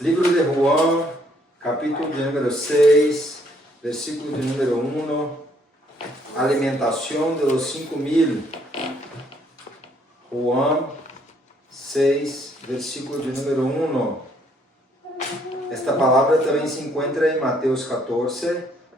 Livro de Juan, capítulo de número 6, versículo de número 1, alimentación de los 5.000. Juan 6, versículo de número 1. Esta palavra também se encontra em Mateus 14,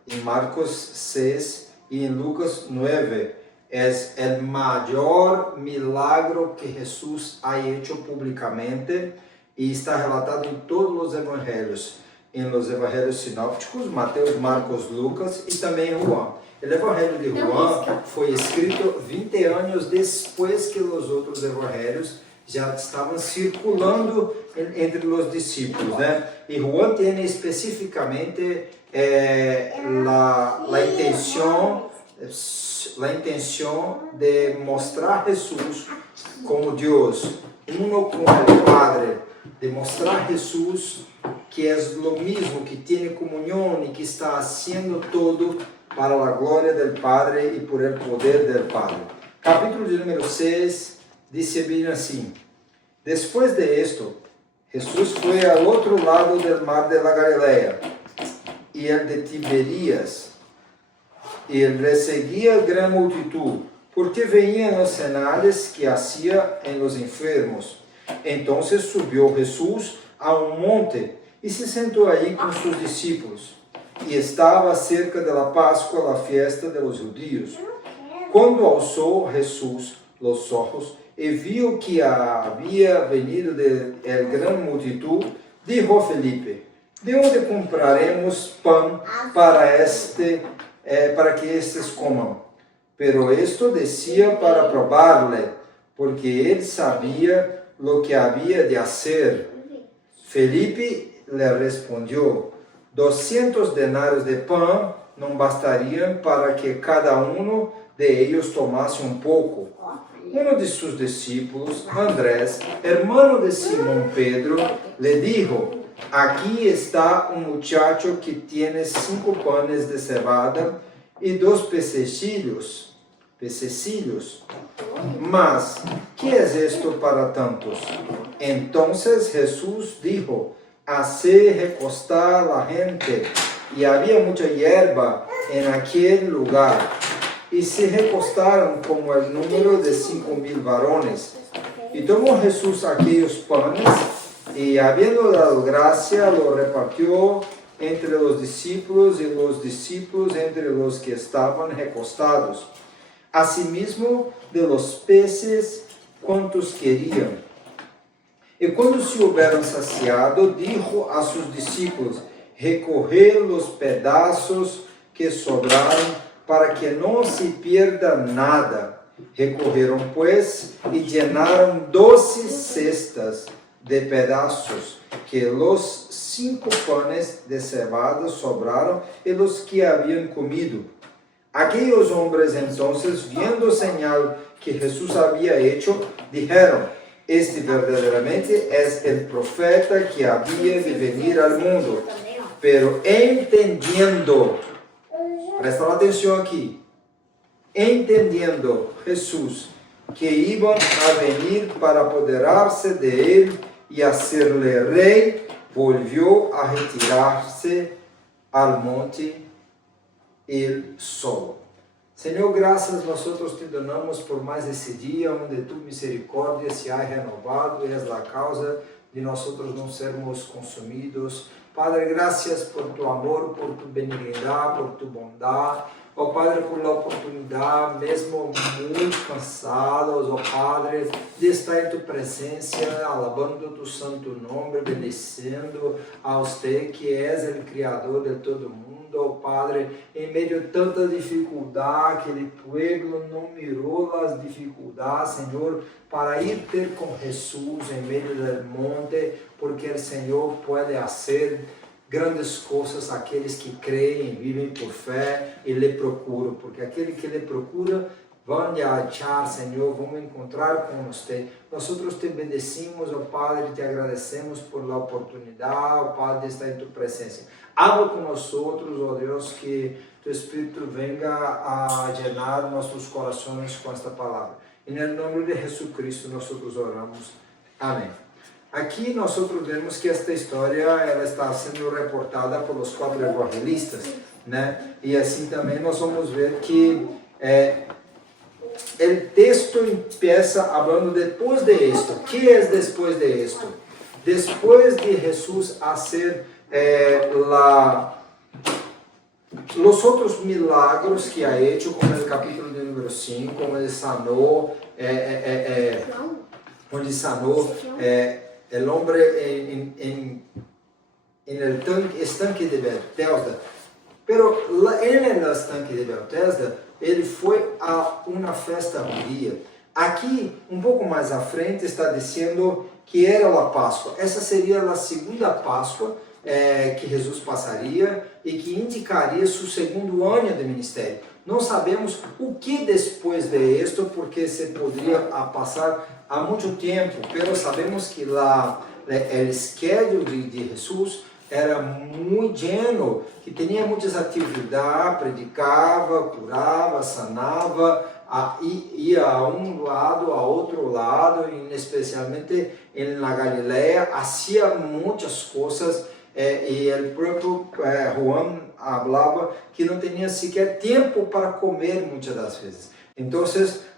em Marcos 6 e em Lucas 9. É o maior milagro que Jesus ha hecho públicamente e está relatado em todos os evangelhos. Em los evangelhos sinópticos, Mateus, Marcos, Lucas e também em Juan. O evangelho de Juan foi escrito 20 anos depois que os outros evangelhos já estavam circulando entre os discípulos, né? E Juan tem especificamente a intenção de mostrar Jesus como Deus, uno com o Padre, de mostrar Jesus que é o mesmo, que tem comunhão e que está fazendo todo para a glória do Padre e por el poder do Padre. Capítulo de número 6 dice bem assim: Después de esto, Jesús foi ao outro lado del mar de la Galileia, e el de Tiberías, e le seguia gran multitud, porque veían os sinales que hacía en los enfermos. Entonces subió Jesús a un monte e se sentou aí com sus discípulos. E estava cerca de la Pascua, la fiesta de los judíos. Quando alzou Jesús los ojos e viu que havia venido de gran multitud, dijo a Felipe: De onde compraremos pão para que estes comam? Pero esto decía para probarle, porque ele sabia lo que havia de hacer. Felipe le respondió: 200 denários de pão não bastariam para que cada um de ellos tomase um pouco. Um de seus discípulos, Andrés, hermano de Simón Pedro, le dijo: Aquí está un muchacho que tiene 5 panes de cebada y 2 pececillos. Mas, ¿qué es esto para tantos? Entonces Jesús dijo: Haced recostar a la gente. Y había mucha hierba en aquel lugar. Y se recostaron como el número de 5.000 varones. Y tomó Jesús aquellos panes, y habiendo dado gracia, lo repartió entre los discípulos, y los discípulos entre los que estaban recostados. Asimismo, de los peces, cuantos querían. Y cuando se hubieron saciado, dijo a sus discípulos: Recoger los pedazos que sobraron, para que no se pierda nada. Recorreram, pues, y llenaron 12 cestas de pedazos, que los 5 panes de cebada sobraron, y los que habían comido. Aquellos hombres entonces, viendo señal que Jesús había hecho, dijeron: Este verdaderamente es el profeta que había de venir al mundo. Pero entendiendo, presta atenção aqui, entendendo Jesús que iban a venir para apoderar-se de él y hacerle rey, volvió a retirarse al monte él solo. Senhor, graças nós te donamos por mais esse dia, onde tu misericórdia se ha renovado e és a causa de nós não sermos consumidos. Padre, graças por tu amor, por tu benignidade, por tu bondade. Ó Padre, por a oportunidade, mesmo muito cansados, ó Padre, de estar em tu presença, alabando tu santo nome, obedecendo a Você que és o Criador de todo mundo. Ó Padre, em meio a tanta dificuldade, aquele pueblo não mirou as dificuldades, Senhor, para ir ter com Jesus em meio do monte, porque o Senhor pode fazer grandes coisas àqueles que creem e vivem por fé e lhe procuram, porque aquele que lhe procura vão lhe achar, Senhor, vão encontrar com você. Nós te obedecemos, ó Padre, e te agradecemos por a oportunidade, ó Padre, de estar em tu presença. Habla com nós outros, ó Deus, que tu Espírito venga a llenar nossos corações com esta palavra. E no nome de Jesus Cristo nós oramos. Amém. Aqui nós vemos que esta história ela está sendo reportada pelos 4 evangelistas, né? E assim também nós vamos ver que o texto empieza falando depois de esto. O que é depois de esto? Depois de Jesus fazer os outros milagros que ha hecho, como no capítulo de número 5, como ele sanou, onde sanou o homem em estanque de Bethesda. Pero en el estanque de Bethesda, ele foi a uma festa judia. Aqui, um pouco mais à frente, está dizendo que era a Páscoa. Essa seria a segunda Páscoa que Jesus passaria e que indicaria seu segundo ano de ministério. Não sabemos o que depois de isto, porque se poderia passar há muito tempo, mas sabemos que o schedule de Jesus era muito lleno, que tinha muitas atividades, predicava, curava, sanava, ia a um lado, a outro lado, e especialmente na Galileia, fazia muitas coisas, e o próprio Juan falava que não tinha sequer tempo para comer muitas das vezes. Então,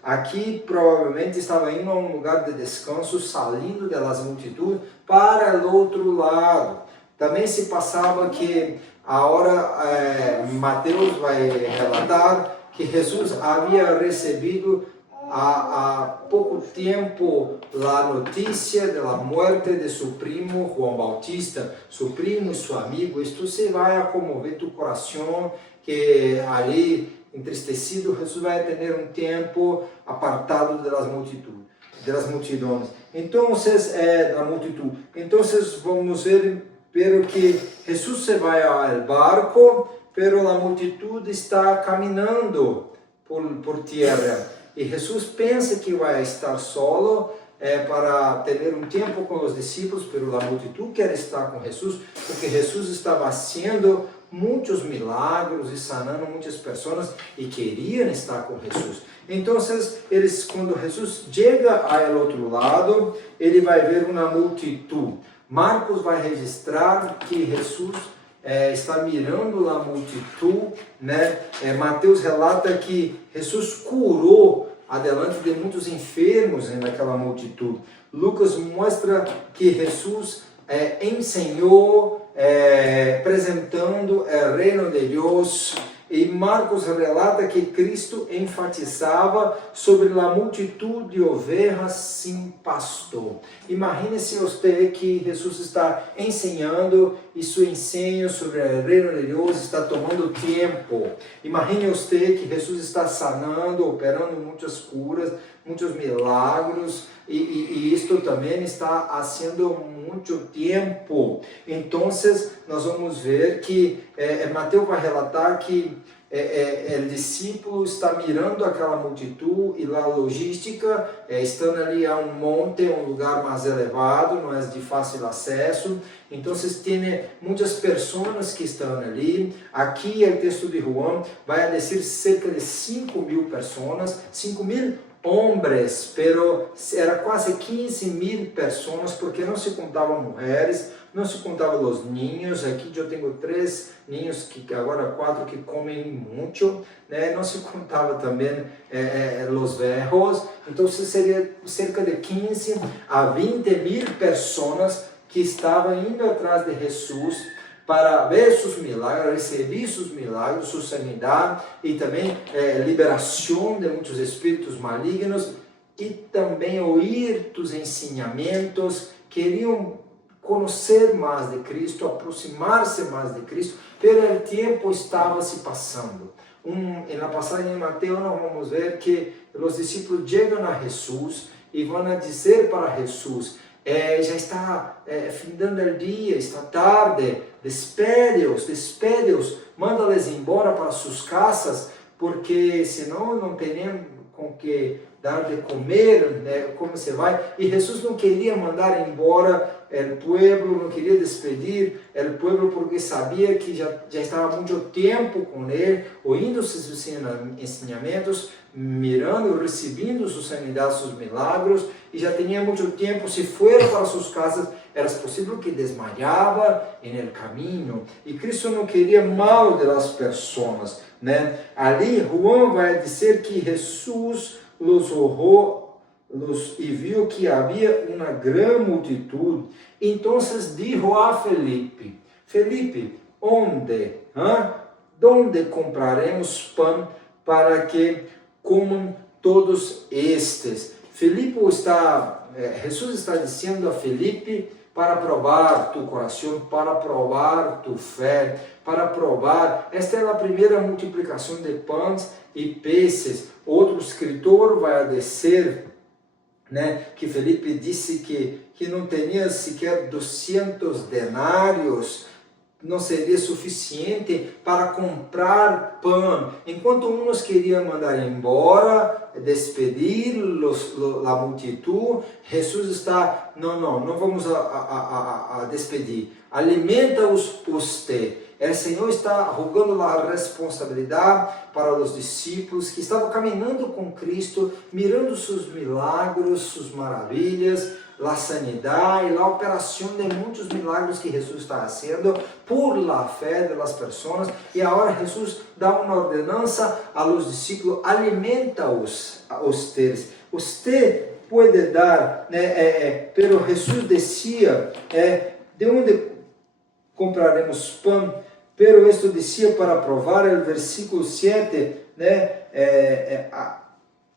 aqui provavelmente estava indo a um lugar de descanso, saindo das multidões para o outro lado. Também se passava que Mateus vai relatar que Jesus havia recebido há pouco tempo a notícia da morte de seu primo João Bautista, seu primo e seu amigo. Isto se vai a comover tu coração, que ali entristecido Jesus vai ter um tempo apartado das multidões. Então, da multidão. Então, vamos ver pero que Jesus se vai ao barco, pero a multidão está caminhando por terra. E Jesus pensa que vai estar solo para ter um tempo com os discípulos, pero a multidão quer estar com Jesus, porque Jesus estava fazendo muitos milagros e sanando muitas pessoas e queriam estar com Jesus. Então, quando Jesus chega ao outro lado, ele vai ver uma multidão. Marcos vai registrar que Jesus está mirando a multidão, né? Mateus relata que Jesus curou adelante de muitos enfermos naquela multidão. Lucas mostra que Jesus ensinou, apresentando o reino de Deus. E Marcos relata que Cristo enfatizava sobre a multidão de ovelhas sem pastor. Imagine-se você que Jesus está ensinando e seu ensino sobre o reino de Deus está tomando tempo. Imagine você que Jesus está sanando, operando muitas curas, muitos milagros, e isto também está fazendo muito tempo. Então, nós vamos ver que Mateus vai relatar que o discípulo está mirando aquela multidão e a logística, estando ali a um monte, um lugar mais elevado, não é de fácil acesso. Então, tem muitas pessoas que estão ali. Aqui, o texto de João vai dizer cerca de 5.000 pessoas, 5.000 homens, pero era quase 15.000 pessoas, porque não se contavam mulheres, não se contavam os ninhos. Aqui eu tenho 3 ninhos, agora 4 que comem muito, né? Não se contava também os velhos. Então seria cerca de 15 a 20.000 pessoas que estavam indo atrás de Jesus para ver seus milagres, receber seus milagres, sua sanidade e também liberação de muitos espíritos malignos e também ouvir os ensinamentos. Queriam conhecer mais de Cristo, aproximar-se mais de Cristo, pero o tempo estava se passando. Na passagem de Mateus nós vamos ver que os discípulos chegam a Jesus e vão dizer para Jesus: já está findando o dia, está tarde, despede-os, manda-les embora para suas casas, porque senão não teriam com que dar de comer, né? Como se vai? E Jesus não queria mandar embora o povo, não queria despedir o povo, porque sabia que já estava muito tempo com ele, ouvindo seus ensinamentos, mirando, recebendo sus sanidades, sus milagros, e já tinha muito tempo, se fuera para suas casas, era possível que desmaiava no caminho, e Cristo não queria mal das pessoas, né? Ali, João vai dizer que Jesus los honrou e viu que havia uma grande multitud, então dijo a Felipe, Felipe, onde? Donde compraremos pão para que comam todos estes? Jesus está dizendo a Felipe para provar tu coração, para provar tu fé, para provar. Esta é a primeira multiplicação de pães e peces. Outro escritor vai dizer, né, que Felipe disse que não tinha sequer 200 denários, não seria suficiente para comprar pão. Enquanto uns queriam mandar embora, despedir a multitud, Jesus está, não vamos a despedir. Alimenta-os você. O Senhor está rogando a responsabilidade para os discípulos que estavam caminhando com Cristo, mirando seus milagros, suas maravilhas, a sanidade, a operação de muitos milagros que Jesus está fazendo por la fé das pessoas. E agora Jesus dá uma ordenança a los discípulos: alimenta-os a ustedes. Você pode dar, pero Jesus dizia, de onde compraremos pão? Pero esto dizia para provar o versículo 7,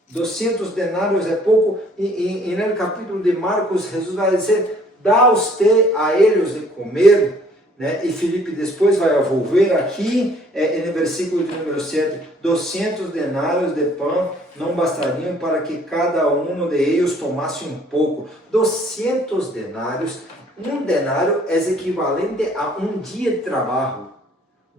200 denários é pouco, e no capítulo de Marcos, Jesus vai dizer, dá você a eles de comer, né? E Filipe depois vai volver aqui, no versículo de número 7, 200 denários de pão não bastariam para que cada um de eles tomasse um pouco. 200 denários, um denário é equivalente a um dia de trabalho.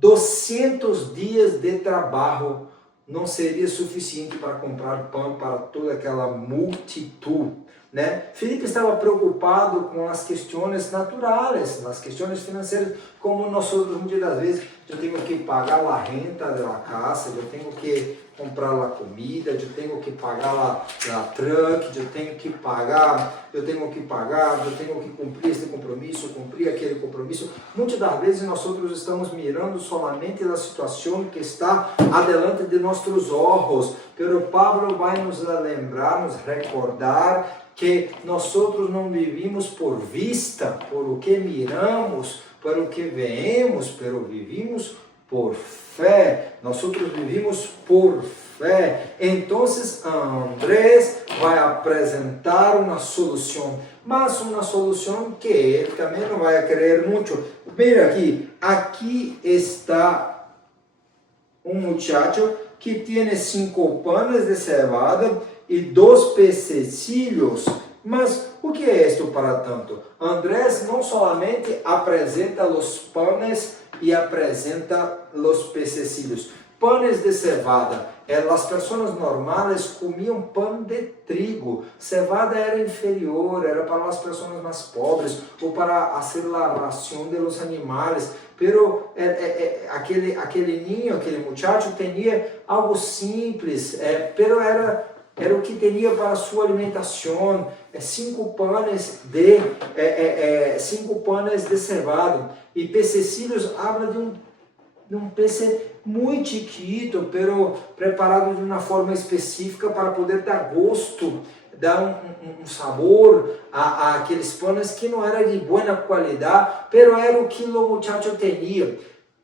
200 dias de trabalho não seria suficiente para comprar pão para toda aquela multitud, né? Filipe estava preocupado com as questões naturais, as questões financeiras, como nós muitas das vezes, eu tenho que pagar a renta da casa, eu tenho que comprar a comida, eu tenho que pagar a truck, eu tenho que cumprir este compromisso, cumprir aquele compromisso. Muitas das vezes nós estamos mirando solamente a situação que está adelante de nossos olhos, pero Pablo vai nos lembrar, nos recordar que nós não vivimos por vista, por o que miramos, por o que vemos, pero vivimos por fé. Nós vivimos por fé. Então, Andrés vai apresentar uma solução, mas uma solução que ele também não vai querer muito. Mira aqui está um muchacho que tem 5 panes de cevada e 2 pececilhos. Mas o que é isto para tanto? Andrés não solamente apresenta os panes e apresenta os pececilhos. Panes de cevada. As pessoas normais comiam pão de trigo. Cevada era inferior, era para as pessoas mais pobres, ou para fazer a ração dos animais. Pero aquele ninho, aquele muchacho, tinha algo simples, pero era o que tinha para a sua alimentação. 5 panes de cevada. E pececilhos habla de um peixe muito chiquito, pero preparado de uma forma específica para poder dar gosto, dar um sabor a aqueles panes que não era de boa qualidade, pero era o que o muchacho tinha.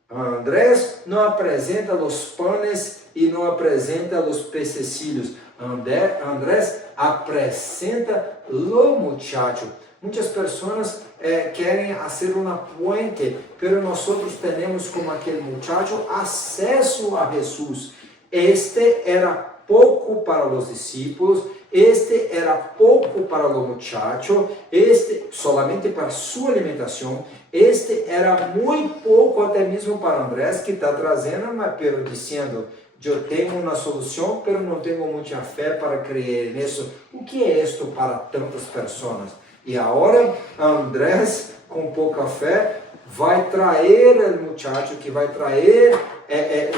Andrés não apresenta os panes e não apresenta os pececilhos. Andrés apresenta o muchacho. Muitas pessoas querem fazer uma puente, pero nós temos como aquele muchacho acesso a Jesus. Este era pouco para os discípulos, este era pouco para o muchacho, este solamente para sua alimentação, este era muito pouco até mesmo para Andrés, que está trazendo, pero dizendo, eu tenho uma solução, pero não tenho muita fé para crer nisso. O que é isto para tantas pessoas? E agora Andrés, com pouca fé, vai trazer o muchacho, que vai trazer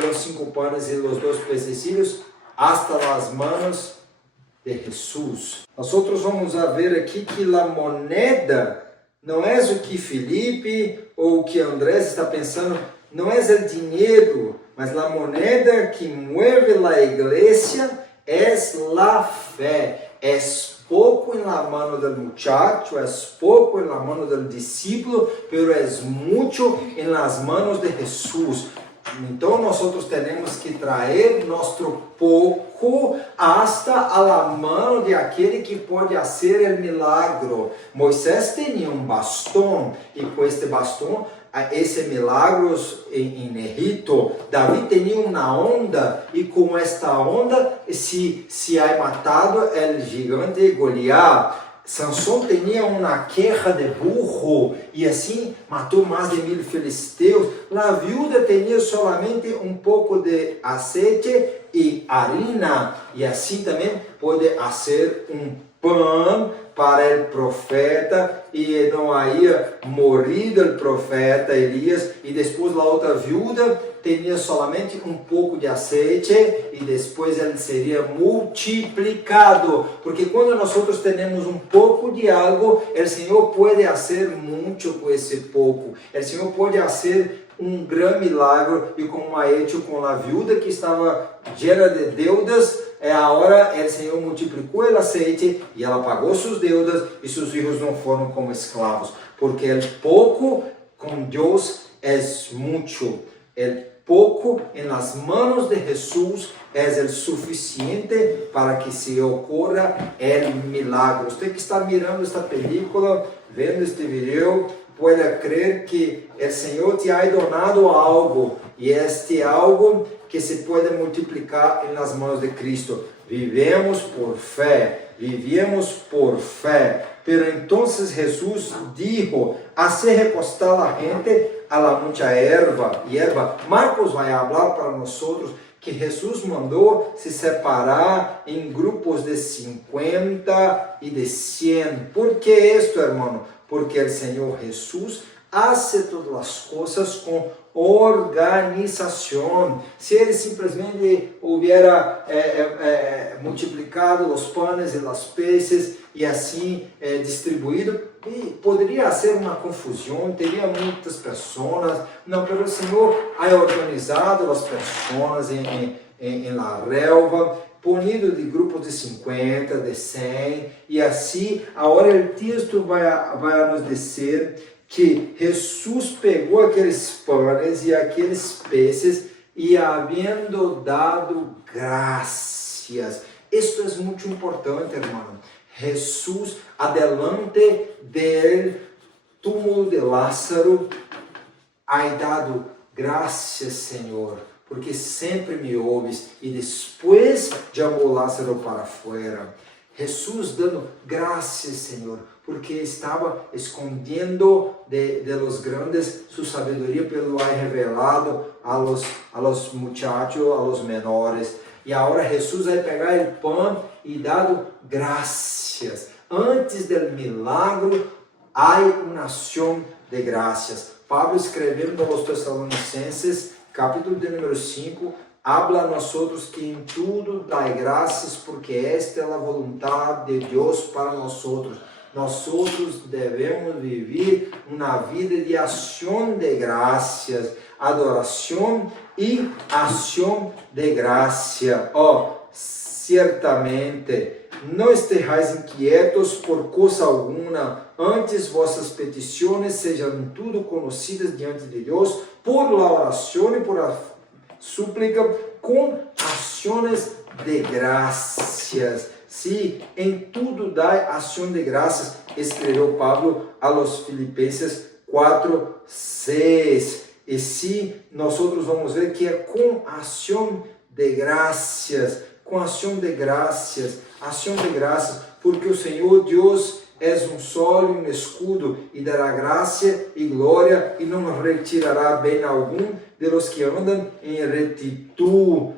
os 5 panes e os 2 pececilhos hasta las manos de Jesús. Nosotros vamos a ver aqui que a moneda não é o que Felipe ou o que Andrés está pensando, não é o dinheiro, mas a moneda que mueve a igreja é a fé. É pouco em la mano del muchacho, é pouco em la mano del discípulo, pero é muito em las manos de Jesús. Então, nós temos que trazer nosso pouco hasta a la mano de aquele que pode fazer o milagro. Moisés tinha bastão, e com este bastão, esse milagro em Egito, Davi tinha uma onda, e com esta onda se ha matado o gigante Goliat. Sansão tinha uma queja de burro e assim matou mais de 1000 filisteus. A viúva tinha solamente pouco de azeite e harina, e assim também pode fazer pão para o profeta, e não havia morrido o profeta Elias, e depois a outra viúva tinha solamente pouco de azeite, e depois ele seria multiplicado, porque quando nós temos pouco de algo, o Senhor pode fazer muito com esse pouco, o Senhor pode fazer grande milagre, e como ha hecho com a viúva que estava llena de deudas, agora o Senhor multiplicou o azeite e ela pagou suas deudas e seus filhos não foram como escravos, porque o pouco com Deus é muito, o pouco em las manos de Jesus é o suficiente para que se ocorra o milagre. Você que está mirando esta película, vendo este vídeo, pode crer que o Senhor te ha donado algo, e este algo que se pode multiplicar nas mãos de Cristo. Vivemos por fé, vivíamos por fé. Pero entonces Jesus dijo, hace recostar a gente a la mucha hierba. Marcos vai falar para nós que Jesus mandou se separar em grupos de 50 e de 100. ¿Por que esto, hermano? Porque o Senhor Jesus hace todas as coisas com organização. Se ele simplesmente hubiera multiplicado os panes e os peces e assim distribuído, poderia ser uma confusão, teria muitas pessoas. Não, mas o Senhor ha organizado as pessoas em la relva, ponido de grupos de 50, de 100, e assim, agora o texto vai nos dizer que Jesus pegou aqueles panes e aqueles peces e havendo dado graças. Isto é muito importante, irmão. Jesus, adelante do túmulo de Lázaro, ha dado graças, Senhor, porque sempre me ouves, e depois chamou Lázaro para fora. Jesus dando graças, Senhor, porque estava escondendo de los grandes sua sabedoria, pelo ha revelado a los muchachos, a los menores. E agora Jesus vai pegar o pão e dado graças. Antes do milagre, há uma ação de graças. Pablo escrevendo aos Tessalonicenses, capítulo de número 5, habla a nós que em tudo dai graças, porque esta é a vontade de Deus para nós. Nós devemos viver uma vida de ação de graças, adoração e ação de graça. Certamente, não estejais inquietos por coisa alguma, antes vossas petições sejam tudo conhecidas diante de Deus, por la oração e por a súplica, com ações de graças. Se em tudo dai ação de graças, escreveu Pablo a los Filipenses 4:6. E se nós vamos ver que é com ação de graças, ação de graças, porque o Senhor Deus é sol e escudo, e dará graça e glória, e não retirará bem algum de los que andam em retitude.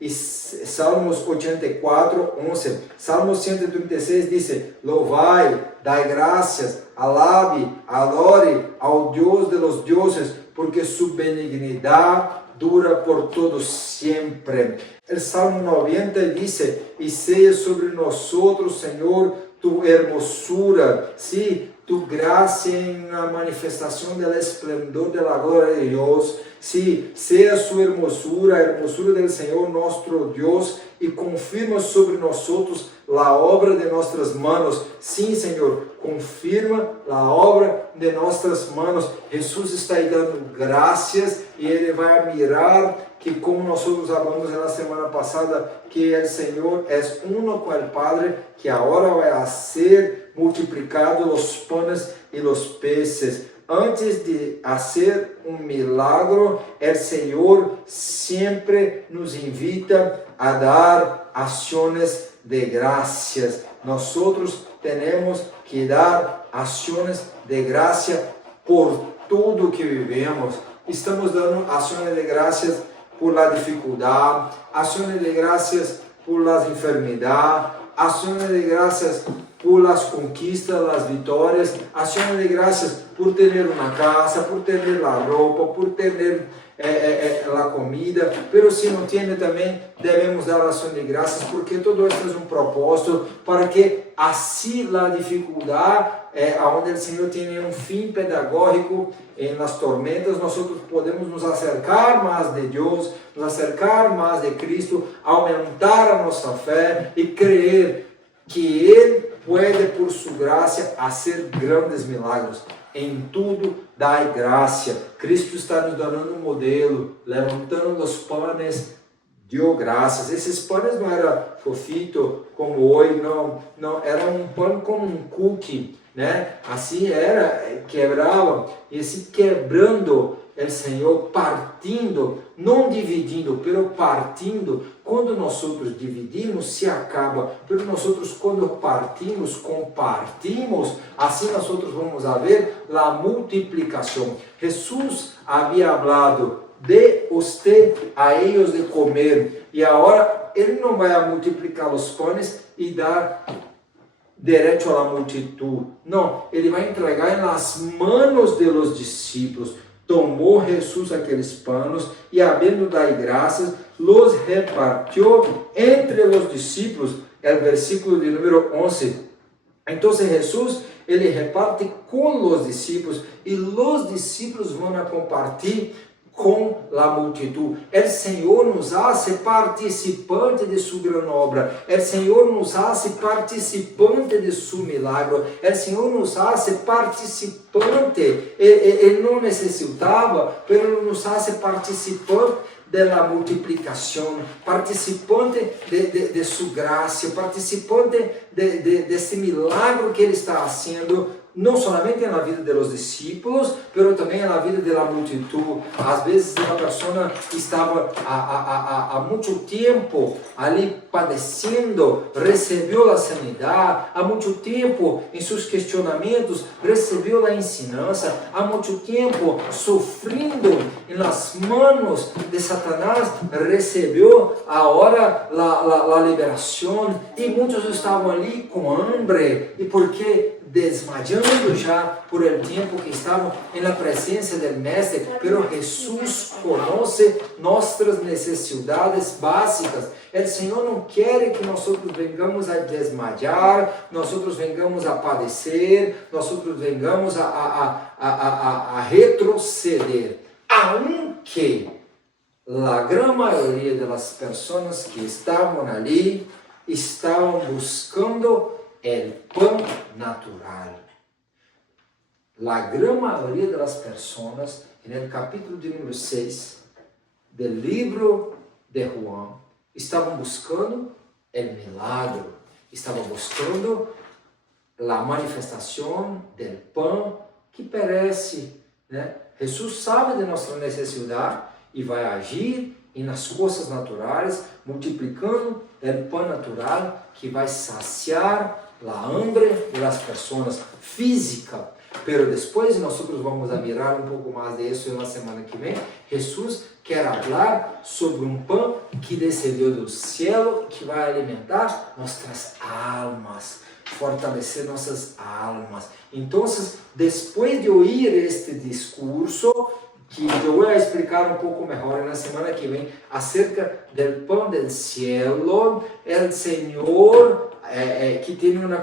E Salmos 84:11. Salmos 136 diz: louvai, dai graças, alabe, adore ao Deus de los dioses, porque su benignidade dura por todo siempre. El Salmo 90 dice, y sea sobre nosotros, Señor, tu hermosura, sí, tu gracia en la manifestación del esplendor de la gloria de Dios. Sí, sea su hermosura, hermosura del Señor nuestro Dios, y confirma sobre nosotros la obra de nuestras manos. Sim, Senhor, confirma a obra de nossas manos. Jesus está aí dando graças e Ele vai mirar que, como nós falamos na semana passada, que o Senhor é uno com o Padre, que agora vai ser multiplicado os panes e os peces. Antes de fazer milagro, o Senhor sempre nos invita a dar ações de graças. Nós temos que dar ações de graça por tudo que vivemos. Estamos dando ações de graças por la dificuldade, ações de graças por las enfermidades, ações de graças por las conquistas, las vitórias, ações de graças por ter uma casa, por ter a roupa, por ter a comida, pero se não tem também, devemos dar ações de graças, porque todo isso é propósito para que assim a dificuldade, onde o Senhor tem fim pedagógico, nas tormentas, nós podemos nos acercar mais de Deus, nos acercar mais de Cristo, aumentar a nossa fé e crer que Ele pode, por sua graça, fazer grandes milagros. Em tudo dai graça. Cristo está nos dando um modelo, levantando os panes, deu graças. Esses panes não eram fofito como hoje, não, era um pão como um cookie, né? Assim era, quebrava, e assim quebrando, o Senhor partindo, não dividindo, pero partindo. Quando nós dividimos, se acaba, pero nós quando partimos, compartimos, assim nós vamos ver a multiplicação. Jesus havia falado de você a eles de comer, e agora Ele não vai multiplicar os pães e dar direto à multidão. Não, Ele vai entregar nas manos de los discípulos. Tomou Jesus aqueles panos e, havendo dado graças, los repartiu entre os discípulos. É o versículo de número 11. Então, Jesus, Ele reparte com os discípulos e os discípulos vão a compartilhar com a multidão. O Senhor nos hace participante de sua grande obra. O Senhor nos hace participante de seu milagro. O Senhor nos hace participante. Ele não necessitava, mas nos hace participante da multiplicação, participante de sua graça, participante desse milagro que Ele está fazendo, não somente na vida dos discípulos, mas também na vida da multidão. Às vezes uma pessoa estava há muito tempo ali padecendo, recebeu a sanidade, há muito tempo em seus questionamentos, recebeu a ensinança, há muito tempo sofrendo nas manos de Satanás, recebeu agora a liberação, e muitos estavam ali com hambre, e porque desmayando já por el tempo que estavam na presença do Mestre, pero Jesus conhece nossas necessidades básicas. O Senhor não quer que nós venhamos a desmayar, nós venhamos a padecer, nós venhamos a retroceder. Aunque a grande maioria das pessoas que estavam ali estavam buscando el pão natural. A grande maioria das pessoas, no capítulo de número 6 do livro de João, estavam buscando o milagro, estavam buscando a manifestação do pão que perece, né? Jesus sabe de nossa necessidade e vai agir nas coisas naturais, multiplicando o pão natural que vai saciar a hambre das pessoas física. Pero depois nós vamos mirar pouco mais disso na semana que vem. Jesus quer falar sobre pão que desceu do céu, que vai alimentar nossas almas, fortalecer nossas almas. Então, depois de ouvir este discurso, que eu vou explicar um pouco melhor na semana que vem acerca do pão do cielo, o Senhor que tem uma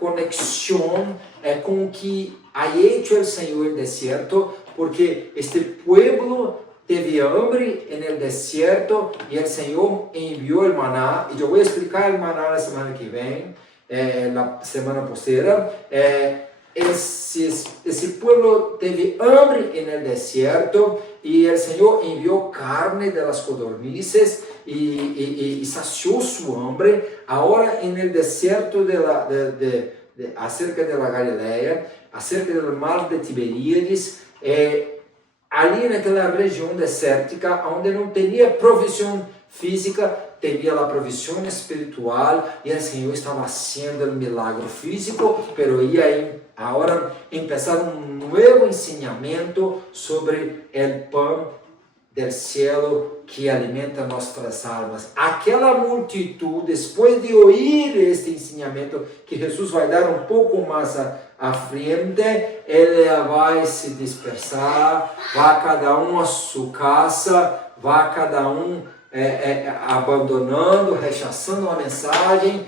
conexão com o que ha hecho o Senhor no deserto, porque este pueblo teve hambre no deserto e o Senhor enviou o maná, e eu vou explicar o maná na semana que vem, na semana posterior. Esse povo teve hambre no deserto e o Senhor enviou carne das codornizes e saciou sua hambre. Agora, no deserto acerca da Galileia, acerca do mar de Tiberíades, ali naquela região desértica, onde não tinha provisão física, teria a provisão espiritual, e o Senhor estava fazendo o milagre físico, pero ia agora começar novo ensinamento sobre o pão do cielo que alimenta nossas almas. Aquela multidão, depois de ouvir este ensinamento, que Jesus vai dar um pouco mais à frente, ela vai se dispersar, vai cada um à sua casa, vai cada um abandonando, rechaçando a mensagem,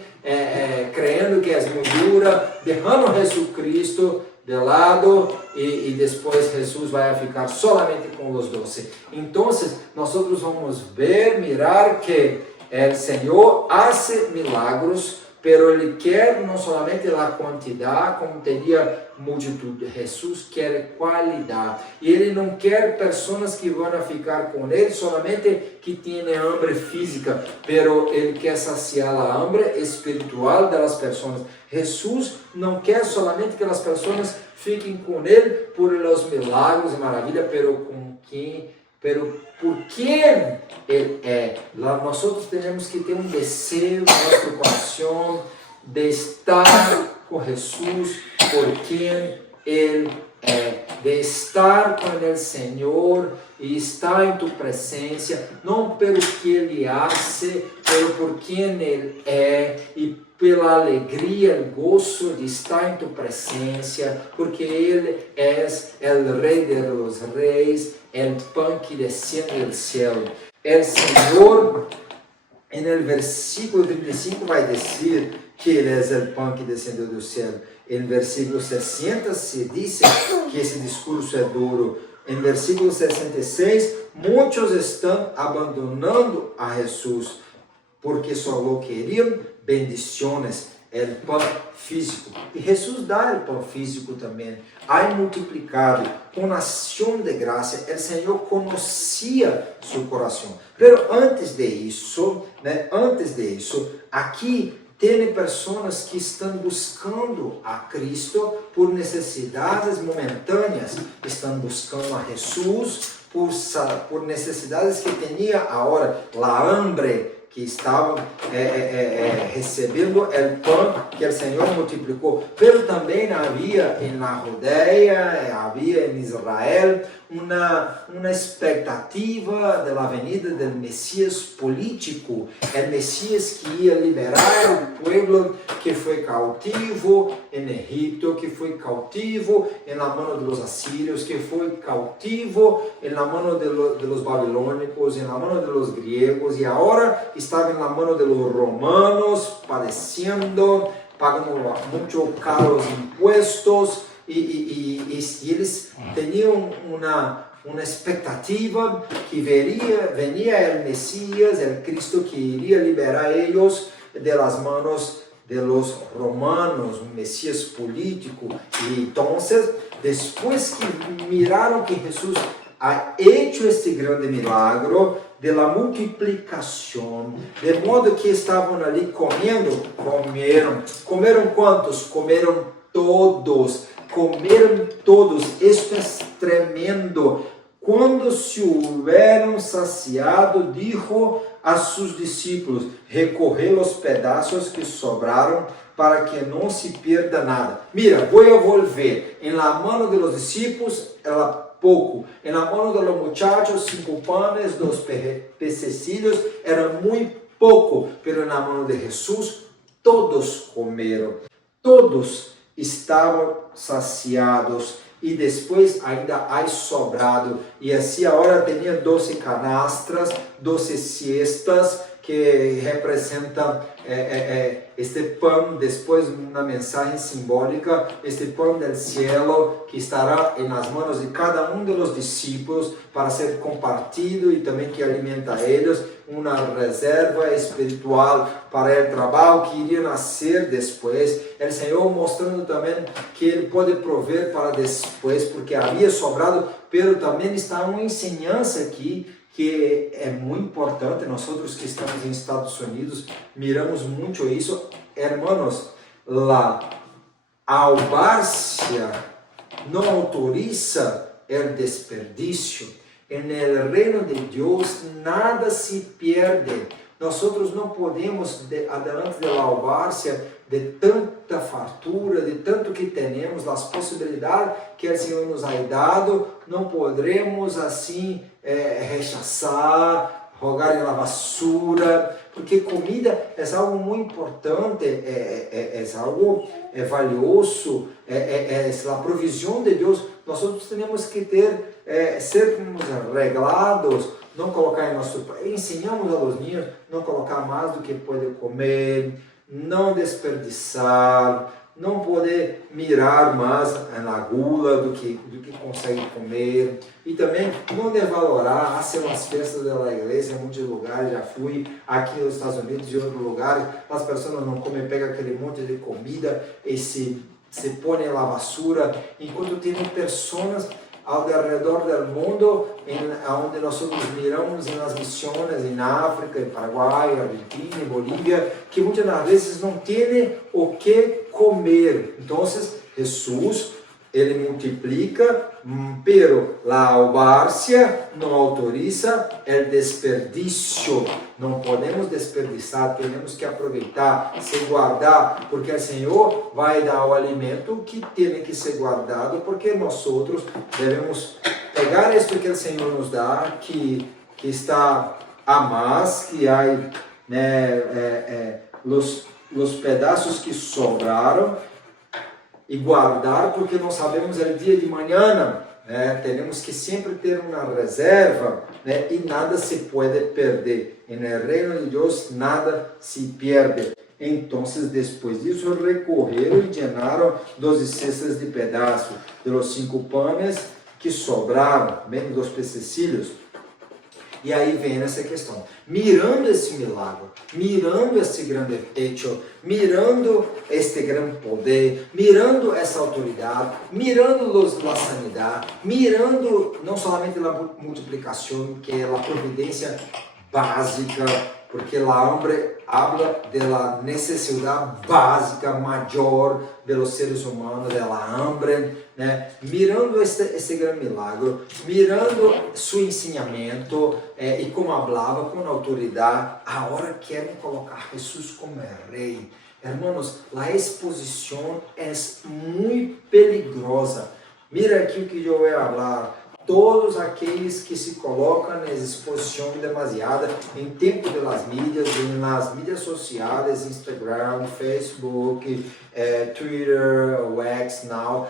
crendo que é moldura, deixando Jesus Cristo de lado e depois Jesus vai ficar solamente com os 12. Então, nós vamos mirar que o Senhor hace milagros, pero Ele quer não somente a quantidade, como teria multidão. Jesus quer qualidade. E Ele não quer pessoas que vão ficar com Ele somente que têm hambre física, pero Ele quer saciar a hambre espiritual das pessoas. Jesus não quer somente que as pessoas fiquem com Ele por os milagres e maravilhas, pero por quem Ele é. Nós temos que ter desejo no nosso coração de estar com Jesus por quem Ele é, de estar com o Senhor e estar em tua presença, não pelo que Ele hace, pero por quem Ele é, e pela alegria, o gozo de estar em tua presença, porque Ele é o Rei dos Reis, o pão que descende do céu. O Senhor, no versículo 35, vai dizer que Ele é o pão que descendeu do céu. Em versículo 60 se diz que esse discurso é duro. Em versículo 66, muitos estão abandonando a Jesus, porque só queriam bendições, o pão físico. E Jesus dá o pão físico também. Há multiplicado com ação de graça. O Senhor conhecia seu coração. Mas antes disso, aqui tem pessoas que estão buscando a Cristo por necessidades momentâneas, estão buscando a Jesus por necessidades que tinha agora, a hambre, que estavam recebendo o pão que o Senhor multiplicou. Mas também havia na Judeia, havia em Israel, uma expectativa da venida do Messias político, o Messias que ia liberar o povo que foi cautivo em Egipto, que foi cautivo na mão dos assírios, que foi cautivo na mão dos babilônicos, na mão dos gregos, e agora estava na mão dos romanos, padecendo, pagando muito caros impostos, e eles tinham uma expectativa que venia o Messias, o Cristo que iria liberar eles das mãos de los romanos, um Messias político. E então, depois que miraram que Jesus ha hecho este grande milagro de la multiplicação, de modo que estavam ali comeram quantos? Comeram todos. Isto é tremendo. Quando se houveram saciado, dijo a seus discípulos: recorrei os pedaços que sobraram, para que não se perda nada. Mira, vou volver. En la mano de los discípulos era pouco. En la mano de los muchachos, 5 panes, 2 pececillos, era muito pouco. Pero na mano de Jesus, todos comeram. Todos estavam saciados. e depois ainda há sobrado. E assim agora tinha 12 canastras, 12 cestas, que representam este pão, depois uma mensagem simbólica, este pão do céu que estará nas mãos de cada um dos discípulos para ser compartido e também que alimenta eles, uma reserva espiritual para o trabalho que iria nascer depois. O Senhor mostrando também que Ele pode prover para depois, porque havia sobrado, mas também está uma ensinança aqui que é muito importante. Nós outros que estamos em Estados Unidos miramos muito isso, hermanos. A audácia não autoriza o desperdício. No reino de Deus nada se perde. Nós outros não podemos, adiante da audácia, de tanta fartura, de tanto que temos, as possibilidades que o Senhor nos ha dado, não poderemos assim rechaçar, jogar na vassoura, porque comida é algo muito importante, é algo valioso, é a provisão de Deus. Nós temos que sermos reglados, não colocar em nosso... Ensinamos aos ninhos não colocar mais do que pode comer, não desperdiçar, não poder mirar mais na gula do que consegue comer, e também não devalorar. Há umas festas da igreja em muitos lugares, já fui aqui nos Estados Unidos e em outros lugares, as pessoas não comem, pegam aquele monte de comida e se põem na vassoura, enquanto tem pessoas ao redor do mundo, onde nós miramos nas missões, em África, em Paraguai, Argentina, em Bolívia, que muitas das vezes não têm o que comer. Então, Jesus, Ele multiplica, pero a audácia não autoriza o desperdício. Não podemos desperdiçar, temos que aproveitar, se guardar, porque o Senhor vai dar o alimento que tem que ser guardado, porque nós outros devemos pegar isto que o Senhor nos dá, que está a mais, que há os pedaços que sobraram, e guardar, porque não sabemos o dia de manhã, temos que sempre ter uma reserva, e nada se pode perder. No reino de Deus nada se perde. Então, depois disso, recorreram e llenaram 12 cestas de pedaços de los 5 panes que sobraram, bem, dos pececilhos. E aí vem essa questão, mirando esse milagre, mirando esse grande hecho, mirando este grande poder, mirando essa autoridade, mirando a sanidade, mirando não somente a multiplicação, que é a providência básica, porque a hambre habla da necessidade básica maior dos seres humanos, da hambre, mirando esse grande milagre, mirando seu ensinamento, e como falava com autoridade, agora querem colocar Jesus como rei. Hermanos, a exposição é muito peligrosa. Mira aqui o que eu vou falar. Todos aqueles que se colocam na exposição demasiada em tempo das mídias, nas mídias sociais, Instagram, Facebook, Twitter, X, Now,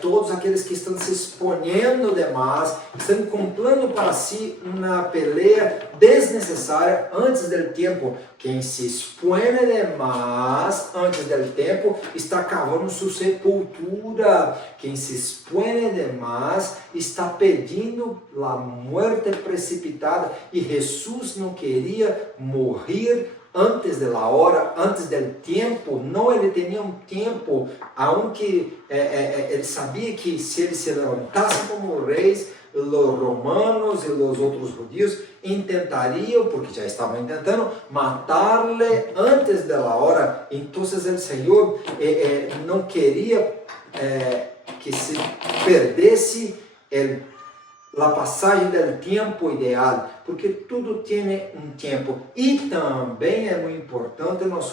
todos aqueles que estão se exponendo demais, estão comprando para si uma peleia desnecessária antes do tempo. Quem se expõe demais antes do tempo está cavando sua sepultura. Quem se expõe demais está pedindo a morte precipitada, e Jesus não queria morrer antes da hora, antes do tempo. Não, ele tinha um tempo aonde ele sabia que se ele se levantasse como reis, os romanos e os outros judeus intentariam, porque já estavam tentando, matar-lhe antes da hora. Então, o Senhor não queria que se perdesse a passagem do tempo ideal, porque tudo tem um tempo. E também é muito importante nós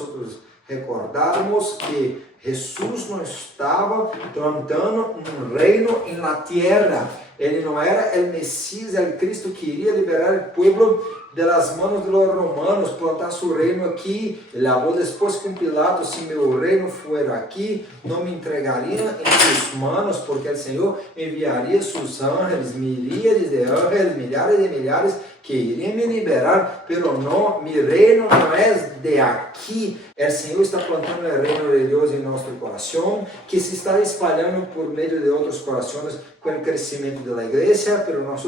recordarmos que Jesus não estava plantando um reino na terra. Ele não era o Messias, o Cristo que iria liberar o povo das mãos dos romanos, plantar seu reino aqui. Ele falou depois com Pilatos: se meu reino for aqui, não me entregaria em suas mãos, porque o Senhor enviaria seus anjos, milhares de anjos, milhares que iriam me liberar, pero não, meu reino não é de aqui. O Senhor está plantando o reino de Deus em nosso coração, que se está espalhando por meio de outros corações com o crescimento da igreja, pero nós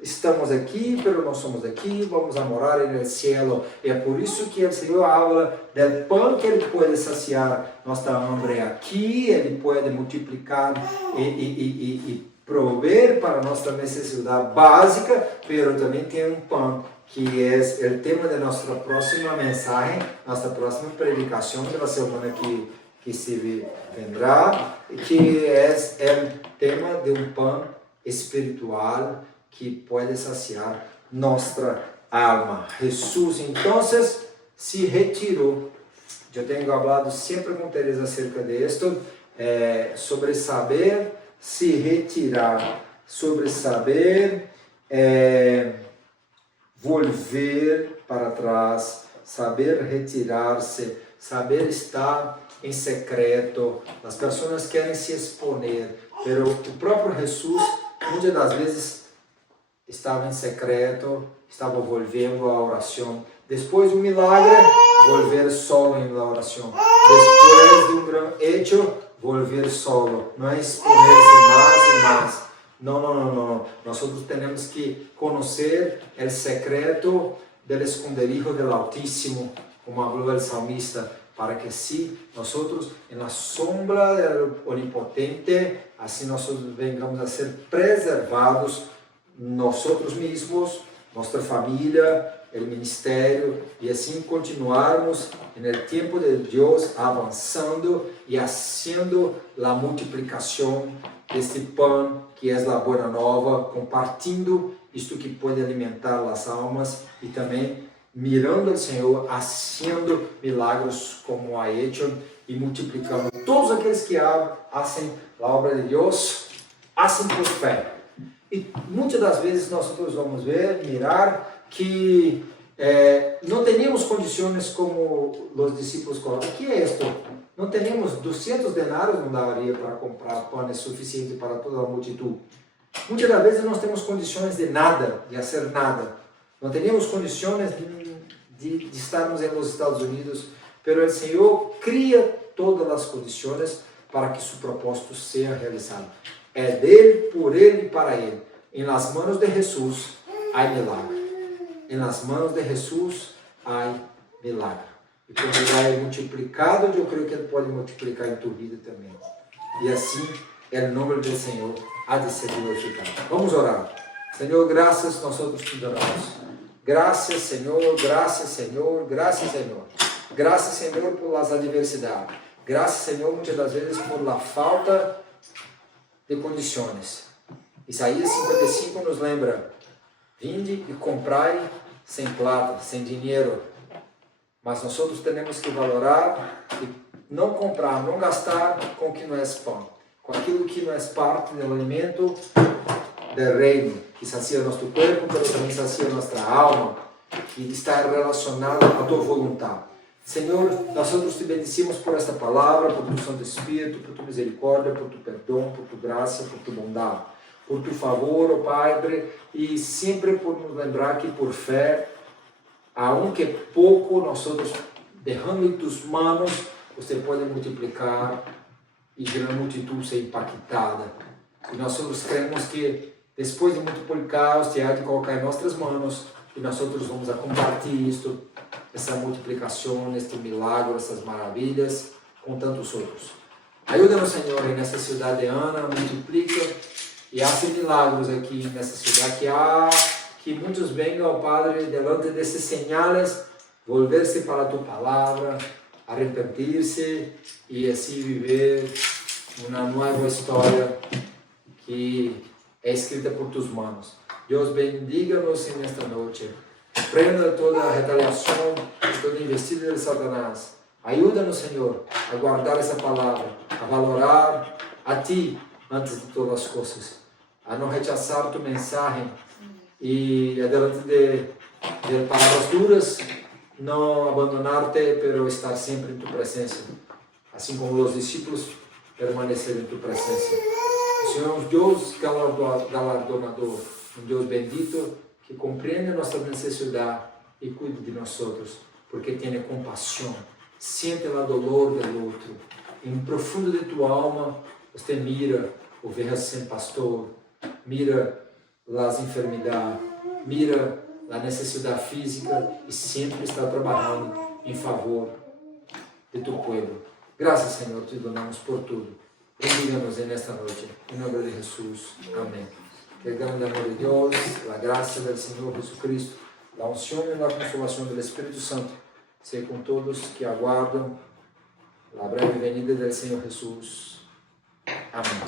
estamos aqui, pero não somos aqui, vamos a morar no céu. É por isso que o Senhor fala do pão que Ele pode saciar nossa hambre aqui, Ele pode multiplicar e prover para nossa necessidade básica, pero também tem um pão que é o tema de nossa próxima mensagem, nossa próxima predicação da semana que se vendrá, que é o tema de um pão espiritual que pode saciar nossa alma. Jesus, então, se retirou. Eu tenho falado sempre com Teresa acerca disto, sobre saber se retirar, sobre saber volver para trás, saber retirar-se, saber estar em secreto. As pessoas querem se exponer, mas o próprio Jesus, muitas das vezes, estava em secreto, estava volvendo à oração. Depois do milagre, volver solo em oração. Depois de um grande hecho, volver solo. Não é exponer-se mais e mais. Não. Nós temos que conhecer o secreto do esconderijo do Altíssimo, como falou o salmista, para que assim nós, na sombra do Onipotente, assim nós venhamos a ser preservados, nós mesmos, nossa família, o ministério, e assim continuarmos no tempo de Deus, avançando e fazendo a multiplicação deste pão que é a boa nova, compartilhando isto que pode alimentar as almas e também mirando ao Senhor, fazendo milagres como a hecho e multiplicando todos aqueles que fazem a obra de Deus, fazem por fé. E muitas das vezes nós vamos mirar que não teníamos condições como os discípulos colocam. O que é isto? Não teníamos 200 denários, não daria para comprar pães suficiente para toda a multidão. Muitas das vezes nós temos condições de nada, de fazer nada. Não teníamos condições de estarmos nos Estados Unidos, mas o Senhor cria todas as condições para que seu propósito seja realizado. É dele, por ele e para ele. Em las manos de Jesus há milagre. Em las manos de Jesus há milagre. E quando ele é multiplicado, eu creio que ele pode multiplicar em tua vida também. E assim, o nome do Senhor há de ser glorificado. Vamos orar. Senhor, graças nós te damos. Graças, Senhor, graças, Senhor, graças, Senhor. Graças, Senhor, por as adversidades. Graças, Senhor, muitas das vezes por a falta de condições. Isaías 55 nos lembra: vinde e comprai sem plata, sem dinheiro. Mas nós temos que valorar e não comprar, não gastar com o que não é pão, com aquilo que não é parte do alimento do reino, que sacia nosso corpo, mas também sacia nossa alma, que está relacionado à tua vontade. Senhor, nós te bendecimos por esta palavra, por tu Santo Espírito, por tu misericórdia, por tu perdão, por tu graça, por tu bondade, por tu favor, ó Padre, e sempre por nos lembrar que por fé, aunque pouco, nós derrando em tus manos, você pode multiplicar e grande multidão ser impactada. E nós cremos que depois de multiplicar, você há de colocar em nossas mãos e nós vamos a compartilhar isto, essa multiplicação, este milagre, essas maravilhas com tantos outros. Ajuda-nos, Senhor, nessa cidade de Ana, multiplica e hace milagres aqui nessa cidade, que muitos venham ao Padre delante desses sinais, volver-se para a tua palavra, arrepender-se e assim viver uma nova história que é escrita por tus manos. Deus bendiga-nos nesta noite. Prenda toda a retaliação, toda investida de Satanás. Ajuda-nos, Senhor, a guardar essa palavra, a valorar a Ti antes de todas as coisas, a não rechazar Tu mensagem e, adelante de palavras duras, não abandonar-te, pero estar sempre em Tu presença, assim como os discípulos permaneceram em Tu presença. O Senhor é um Deus galardonador, um Deus bendito, que compreende nossa necessidade e cuida de nós outros, porque tem compaixão, sente o dolor do outro. Em profundo de tua alma, você mira ovelhas sem pastor, mira as enfermidades, mira a necessidade física e sempre está trabalhando em favor de tu povo. Graças, Senhor, te donamos por tudo. Bendiga-nos nesta noite. Em nome de Jesus. Amém. Que el grande amor de Deus, a graça do Senhor Jesucristo, a unção e a consolação do Espírito Santo seja com todos que aguardam a breve venida do Senhor Jesus. Amém.